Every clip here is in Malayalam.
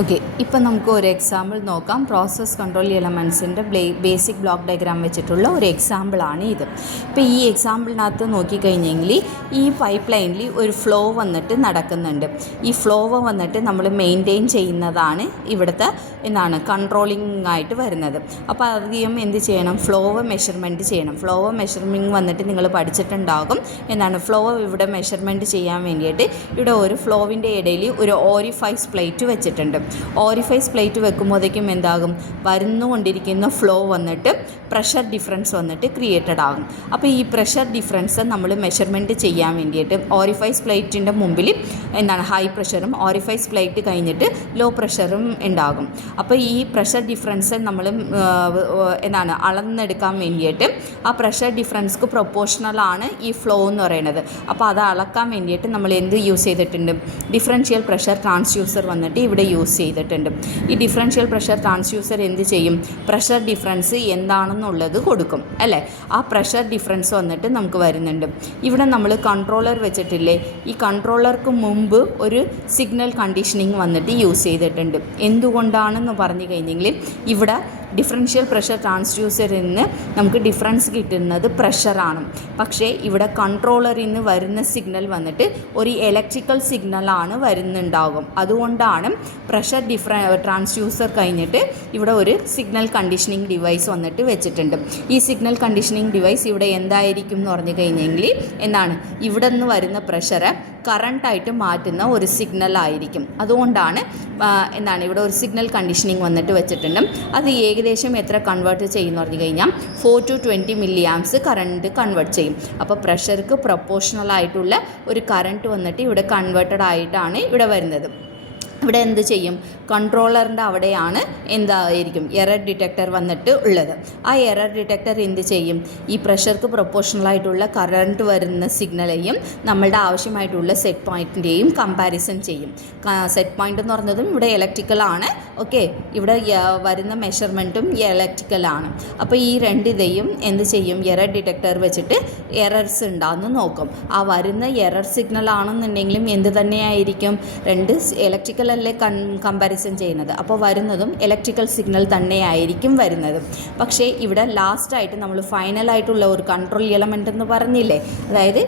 ഓക്കെ, ഇപ്പം നമുക്ക് ഒരു എക്സാമ്പിൾ നോക്കാം. പ്രോസസ് കൺട്രോൾ എലമെൻസിൻ്റെ ബേസിക് ബ്ലോക്ക് ഡയഗ്രാം വെച്ചിട്ടുള്ള ഒരു എക്സാമ്പിളാണ് ഇത്. ഇപ്പോൾ ഈ എക്സാമ്പിളിനകത്ത് നോക്കിക്കഴിഞ്ഞെങ്കിൽ ഈ പൈപ്പ് ലൈനിൽ ഒരു ഫ്ലോ വന്നിട്ട് നടക്കുന്നുണ്ട്. ഈ ഫ്ലോ വന്നിട്ട് നമ്മൾ മെയിൻറ്റെയിൻ ചെയ്യുന്നതാണ് ഇവിടുത്തെ കൺട്രോളിംഗ് ആയിട്ട് വരുന്നത്. അപ്പോൾ അധികം എന്ത് ചെയ്യണം? ഫ്ലോവ് മെഷർമെൻറ്റ് ചെയ്യണം. ഫ്ലോവ് മെഷർമെൻറ്റ് വന്നിട്ട് നിങ്ങൾ പഠിച്ചിട്ടുണ്ടാകും. ഫ്ലോ ഇവിടെ മെഷർമെൻറ്റ് ചെയ്യാൻ വേണ്ടിയിട്ട് ഇവിടെ ഒരു ഫ്ലോവിൻ്റെ ഇടയിൽ ഒരു ഓരിഫൈസ് പ്ലേറ്റ് വെച്ചിട്ടുണ്ട്. ഓറിഫൈസ് പ്ലേറ്റ് വെക്കുമ്പോഴേക്കും എന്താകും? വരുന്നുകൊണ്ടിരിക്കുന്ന ഫ്ലോ വന്നിട്ട് പ്രഷർ ഡിഫറൻസ് വന്നിട്ട് ക്രിയേറ്റഡ് ആകും. അപ്പോൾ ഈ പ്രഷർ ഡിഫറൻസ് നമ്മൾ മെഷർമെൻറ്റ് ചെയ്യാൻ വേണ്ടിയിട്ട് ഓറിഫൈസ് പ്ലേറ്റിൻ്റെ മുമ്പിൽ ഹൈ പ്രഷറും ഓറിഫൈസ് പ്ലേറ്റ് കഴിഞ്ഞിട്ട് ലോ പ്രഷറും ഉണ്ടാകും. അപ്പോൾ ഈ പ്രഷർ ഡിഫറൻസ് നമ്മൾ അളന്നെടുക്കാൻ വേണ്ടിയിട്ട് ആ പ്രഷർ ഡിഫറൻസ്ക്ക് പ്രൊപ്പോർഷണലാണ് ഈ ഫ്ലോ എന്ന് പറയുന്നത്. അപ്പോൾ അത് അളക്കാൻ വേണ്ടിയിട്ട് നമ്മൾ എന്ത് യൂസ് ചെയ്തിട്ടുണ്ട്? ഡിഫറൻഷ്യൽ പ്രഷർ ട്രാൻസ്ഡ്യൂസർ വന്നിട്ട് ഇവിടെ യൂസ് ചെയ്തിട്ടുണ്ട്. ഈ ഡിഫറൻഷ്യൽ പ്രഷർ ട്രാൻസ്ഡ്യൂസർ എന്ത് ചെയ്യും? പ്രഷർ ഡിഫറൻസ് എന്താണെന്നുള്ളത് കൊടുക്കും അല്ലേ? ആ പ്രഷർ ഡിഫറൻസ് വന്നിട്ട് നമുക്ക് വരുന്നുണ്ട്. ഇവിടെ നമ്മൾ കൺട്രോളർ വെച്ചിട്ടില്ലേ? ഈ കൺട്രോളർക്ക് മുമ്പ് ഒരു സിഗ്നൽ കണ്ടീഷനിങ് വന്നിട്ട് യൂസ് ചെയ്തിട്ടുണ്ട്. എന്തുകൊണ്ടാണെന്ന് പറഞ്ഞു കഴിഞ്ഞെങ്കിൽ ഇവിടെ ഡിഫറൻഷ്യൽ പ്രഷർ ട്രാൻസ്ഡ്യൂസറിൽ നിന്ന് നമുക്ക് ഡിഫറൻസ് കിട്ടുന്നത് പ്രഷറാണ്. പക്ഷേ ഇവിടെ കൺട്രോളറിൽ നിന്ന് വരുന്ന സിഗ്നൽ വന്നിട്ട് ഒരു ഇലക്ട്രിക്കൽ സിഗ്നലാണ് വരുന്നുണ്ടാകും. അതുകൊണ്ടാണ് പ്രഷർ ട്രാൻസ്ഡ്യൂസർ കഴിഞ്ഞിട്ട് ഇവിടെ ഒരു സിഗ്നൽ കണ്ടീഷനിങ് ഡിവൈസ് വന്നിട്ട് വെച്ചിട്ടുണ്ട്. ഈ സിഗ്നൽ കണ്ടീഷനിങ് ഡിവൈസ് ഇവിടെ എന്തായിരിക്കും എന്ന് പറഞ്ഞു കഴിഞ്ഞെങ്കിൽ ഇവിടെ നിന്ന് വരുന്ന പ്രഷറെ കറണ്ടായിട്ട് മാറ്റുന്ന ഒരു സിഗ്നലായിരിക്കും. അതുകൊണ്ടാണ് ഇവിടെ ഒരു സിഗ്നൽ കണ്ടീഷനിങ് വന്നിട്ട് വെച്ചിട്ടുണ്ട്. അത് ഏകദേശം എത്ര കൺവേർട്ട് ചെയ്യുമെന്ന് പറഞ്ഞു കഴിഞ്ഞാൽ 4 to 20 milli amps current convert ചെയ്യും. അപ്പോൾ പ്രഷർക്ക് പ്രൊപ്പോർഷണൽ ആയിട്ടുള്ള ഒരു കറണ്ട് വന്നിട്ട് ഇവിടെ കൺവേർട്ടഡ് ആയിട്ടാണ് ഇവിടെ വരുന്നത്. ഇവിടെ എന്ത് ചെയ്യും? കൺട്രോളറിൻ്റെ അവിടെയാണ് എന്തായിരിക്കും എറർ ഡിറ്റക്ടർ വന്നിട്ട് ഉള്ളത്. ആ എറർ ഡിറ്റക്ടർ എന്ത് ചെയ്യും? ഈ പ്രഷർക്ക് പ്രൊപ്പോർഷണലായിട്ടുള്ള കറണ്ട് വരുന്ന സിഗ്നലെയും നമ്മളുടെ ആവശ്യമായിട്ടുള്ള സെറ്റ് പോയിൻറ്റിൻ്റെയും കമ്പാരിസൺ ചെയ്യും. സെറ്റ് പോയിൻ്റ് എന്ന് പറഞ്ഞതും ഇവിടെ ഇലക്ട്രിക്കലാണ്. ഓക്കെ, ഇവിടെ വരുന്ന മെഷർമെൻറ്റും ഇലക്ട്രിക്കലാണ്. അപ്പോൾ ഈ ഇതെയും എന്ത് ചെയ്യും? എറർ ഡിറ്റക്ടർ വെച്ചിട്ട് എറർസ് ഉണ്ടാകുന്ന നോക്കും. ആ വരുന്ന എറർ സിഗ്നൽ ആണെന്നുണ്ടെങ്കിലും എന്ത് തന്നെയായിരിക്കും? രണ്ട് ഇലക്ട്രിക്കൽ അല്ലേ കമ്പാരിസൺ ചെയ്യുന്നത്. അപ്പോൾ വരുന്നതും ഇലക്ട്രിക്കൽ സിഗ്നൽ തന്നെയായിരിക്കും വരുന്നത്. പക്ഷേ ഇവിടെ ലാസ്റ്റായിട്ട് നമ്മൾ ഫൈനലായിട്ടുള്ള ഒരു കൺട്രോൾ എലമെൻ്റ് എന്ന് പറഞ്ഞില്ലേ? അതായത്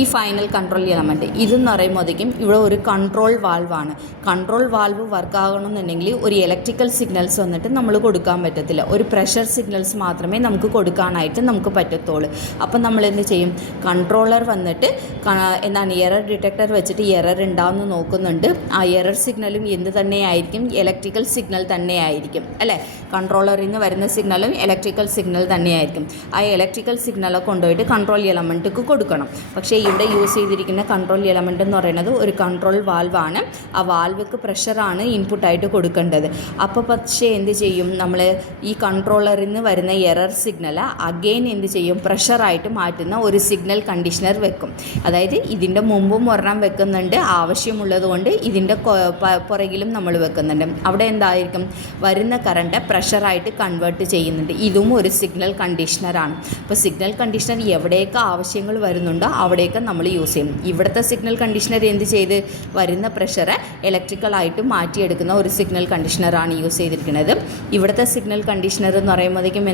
ഈ ഫൈനൽ കൺട്രോൾ എലമെൻറ്റ് ഇതെന്ന് പറയുമ്പോഴേക്കും ഇവിടെ ഒരു കൺട്രോൾ വാൾവാണ്. കൺട്രോൾ വാൾവ് വർക്ക് ആകണമെന്നുണ്ടെങ്കിൽ ഒരു ഇലക്ട്രിക്കൽ സിഗ്നൽസ് വന്നിട്ട് നമ്മൾ കൊടുക്കാൻ പറ്റത്തില്ല. ഒരു പ്രഷർ സിഗ്നൽസ് മാത്രമേ നമുക്ക് കൊടുക്കാനായിട്ട് നമുക്ക് പറ്റത്തുള്ളൂ. അപ്പം നമ്മൾ എന്ത് ചെയ്യും? കൺട്രോളർ വന്നിട്ട് എറർ ഡിറ്റക്ടർ വെച്ചിട്ട് എറർ ഉണ്ടാകുമെന്ന് നോക്കുന്നുണ്ട്. ആ എറർ സിഗ്നലും എന്ത് തന്നെയായിരിക്കും? ഇലക്ട്രിക്കൽ സിഗ്നൽ തന്നെയായിരിക്കും അല്ലേ? കൺട്രോളറിൽ നിന്ന് വരുന്ന സിഗ്നലും ഇലക്ട്രിക്കൽ സിഗ്നൽ തന്നെയായിരിക്കും. ആ ഇലക്ട്രിക്കൽ സിഗ്നലെ കൊണ്ടുപോയിട്ട് കൺട്രോൾ എലമെൻറ്റിക്ക് കൊടുക്കണം. പക്ഷേ ഇവിടെ യൂസ് ചെയ്തിരിക്കുന്ന കൺട്രോൾ എലമെൻ്റ് എന്ന് പറയുന്നത് ഒരു കൺട്രോൾ വാൽവാണ്. ആ വാൽവ്ക്ക് പ്രഷറാണ് ഇൻപുട്ടായിട്ട് കൊടുക്കേണ്ടത്. അപ്പോൾ പക്ഷേ എന്ത് ചെയ്യും? നമ്മൾ ഈ കൺട്രോളറിൽ നിന്ന് വരുന്ന എറർ സിഗ്നൽ അഗെയിൻ എന്ത് ചെയ്യും? പ്രഷറായിട്ട് മാറ്റുന്ന ഒരു സിഗ്നൽ കണ്ടീഷണർ വെക്കും. അതായത് ഇതിൻ്റെ മുമ്പും ഒരെണ്ണം വെക്കുന്നുണ്ട്, ആവശ്യമുള്ളത് കൊണ്ട് ഇതിൻ്റെ പുറകിലും നമ്മൾ വെക്കുന്നുണ്ട്. അവിടെ എന്തായിരിക്കും? വരുന്ന കറണ്ട് പ്രഷറായിട്ട് കൺവേർട്ട് ചെയ്യുന്നുണ്ട്. ഇതും ഒരു സിഗ്നൽ കണ്ടീഷണറാണ്. അപ്പോൾ സിഗ്നൽ കണ്ടീഷണർ എവിടെയൊക്കെ ആവശ്യങ്ങൾ വരുന്നുണ്ടോ അവിടെയൊക്കെ നമ്മൾ യൂസ് ചെയ്യും. ഇവിടുത്തെ സിഗ്നൽ കണ്ടീഷണർ എന്ത് ചെയ്ത്? വരുന്ന പ്രഷറെ ഇലക്ട്രിക്കലായിട്ട് മാറ്റിയെടുക്കുന്ന ഒരു സിഗ്നൽ കണ്ടീഷണറാണ് യൂസ് ചെയ്തിരിക്കുന്നത്. ഇവിടുത്തെ സിഗ്നൽ കണ്ടീഷണർ എന്ന് പറയുമ്പോഴേക്കും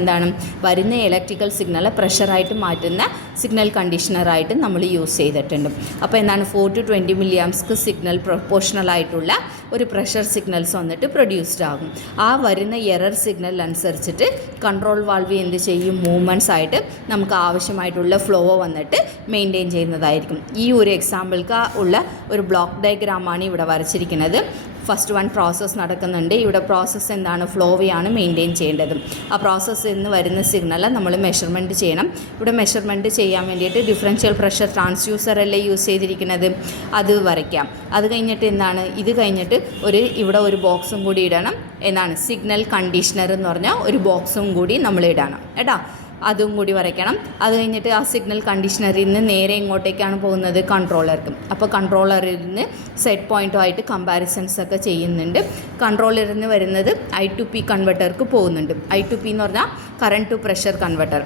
വരുന്ന ഇലക്ട്രിക്കൽ സിഗ്നൽ പ്രഷറായിട്ട് മാറ്റുന്ന സിഗ്നൽ കണ്ടീഷണറായിട്ട് നമ്മൾ യൂസ് ചെയ്തിട്ടുണ്ട്. അപ്പോൾ 4 to 20 മില്ലി ആംപ്സ്ക്ക് സിഗ്നൽ പ്രൊപ്പോർഷണലായിട്ടുള്ള ഒരു പ്രഷർ സിഗ്നൽസ് വന്നിട്ട് പ്രൊഡ്യൂസ്ഡ് ആകും. ആ വരുന്ന എറർ സിഗ്നൽ അനുസരിച്ചിട്ട് കൺട്രോൾ വാൾവ് എന്ത് ചെയ്യും? മൂവ്മെൻറ്റ്സ് ആയിട്ട് നമുക്ക് ആവശ്യമായിട്ടുള്ള ഫ്ലോ വന്നിട്ട് മെയിൻറ്റെയിൻ ചെയ്യുന്നതായിരിക്കും. ഈ ഒരു എക്സാമ്പിൾക്ക് ഉള്ള ഒരു ബ്ലോക്ക് ഡയഗ്രാമാണ് ഇവിടെ വരച്ചിരിക്കുന്നത്. ഫസ്റ്റ് വൺ പ്രോസസ്സ് നടക്കുന്നുണ്ട്. ഇവിടെ പ്രോസസ്സ് ഫ്ലോയാണ് മെയിൻറ്റെയിൻ ചെയ്യേണ്ടത്. ആ പ്രോസസ്സിൽ നിന്ന് വരുന്ന സിഗ്നൽ നമ്മൾ മെഷർമെൻറ്റ് ചെയ്യണം. ഇവിടെ മെഷർമെൻറ്റ് ചെയ്യാൻ വേണ്ടിയിട്ട് ഡിഫറൻഷ്യൽ പ്രഷർ ട്രാൻസ്ഡ്യൂസർ അല്ലേ യൂസ് ചെയ്തിരിക്കുന്നത്, അത് വരയ്ക്കാം. അത് കഴിഞ്ഞിട്ട് ഇത് കഴിഞ്ഞിട്ട് ഇവിടെ ഒരു ബോക്സും കൂടി ഇടണം. സിഗ്നൽ കണ്ടീഷണർ എന്ന് പറഞ്ഞാൽ ഒരു ബോക്സും കൂടി നമ്മൾ ഇടണം കേട്ടോ. അതും കൂടി വരയ്ക്കണം. അത് കഴിഞ്ഞിട്ട് ആ സിഗ്നൽ കണ്ടീഷണറിൽ നിന്ന് നേരെ ഇങ്ങോട്ടേക്കാണ് പോകുന്നത്? കൺട്രോളർക്ക്. അപ്പോൾ കൺട്രോളറിൽ നിന്ന് സെറ്റ് പോയിൻറ്റുമായിട്ട് കമ്പാരിസൺസ് ഒക്കെ ചെയ്യുന്നുണ്ട്. കൺട്രോളറിൽ നിന്ന് വരുന്നത് I to P കൺവെർട്ടർക്ക് പോകുന്നുണ്ട്. I to P എന്ന് പറഞ്ഞാൽ കറണ്ട് ടു പ്രഷർ കൺവെർട്ടർ.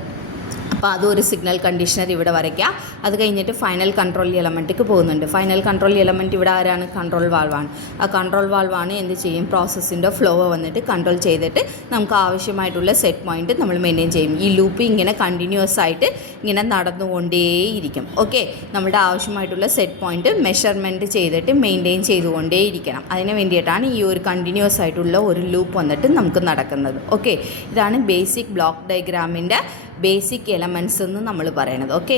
അപ്പോൾ അതൊരു സിഗ്നൽ കണ്ടീഷണർ ഇവിടെ വരയ്ക്കുക. അത് കഴിഞ്ഞിട്ട് ഫൈനൽ കൺട്രോൾ എലമെൻറ്റിക്ക് പോകുന്നുണ്ട്. ഫൈനൽ കൺട്രോൾ എലമെൻറ്റ് ഇവിടെ ആരാണ്? കൺട്രോൾ വാൾവാണ്. ആ കൺട്രോൾ വാൾവാണ് എന്ത് ചെയ്യും? പ്രോസസ്സിൻ്റെ ഫ്ലോ വന്നിട്ട് കൺട്രോൾ ചെയ്തിട്ട് നമുക്ക് ആവശ്യമായിട്ടുള്ള സെറ്റ് പോയിൻറ്റ് നമ്മൾ മെയിൻറ്റെയിൻ ചെയ്യും. ഈ ലൂപ്പ് ഇങ്ങനെ കണ്ടിന്യൂസ് ആയിട്ട് ഇങ്ങനെ നടന്നുകൊണ്ടേയിരിക്കും. ഓക്കെ, നമ്മുടെ ആവശ്യമായിട്ടുള്ള സെറ്റ് പോയിൻറ്റ് മെഷർമെൻറ്റ് ചെയ്തിട്ട് മെയിൻറ്റെയിൻ ചെയ്തുകൊണ്ടേയിരിക്കണം. അതിന് വേണ്ടിയിട്ടാണ് ഈ ഒരു കണ്ടിന്യൂസ് ആയിട്ടുള്ള ഒരു ലൂപ്പ് വന്നിട്ട് നമുക്ക് നടക്കുന്നത്. ഓക്കെ, ഇതാണ് ബേസിക് ബ്ലോക്ക് ഡയഗ്രാമിൻ്റെ ബേസിക് എലമെൻറ്റ്സ് എന്ന് നമ്മൾ പറയണത്. ഓക്കെ.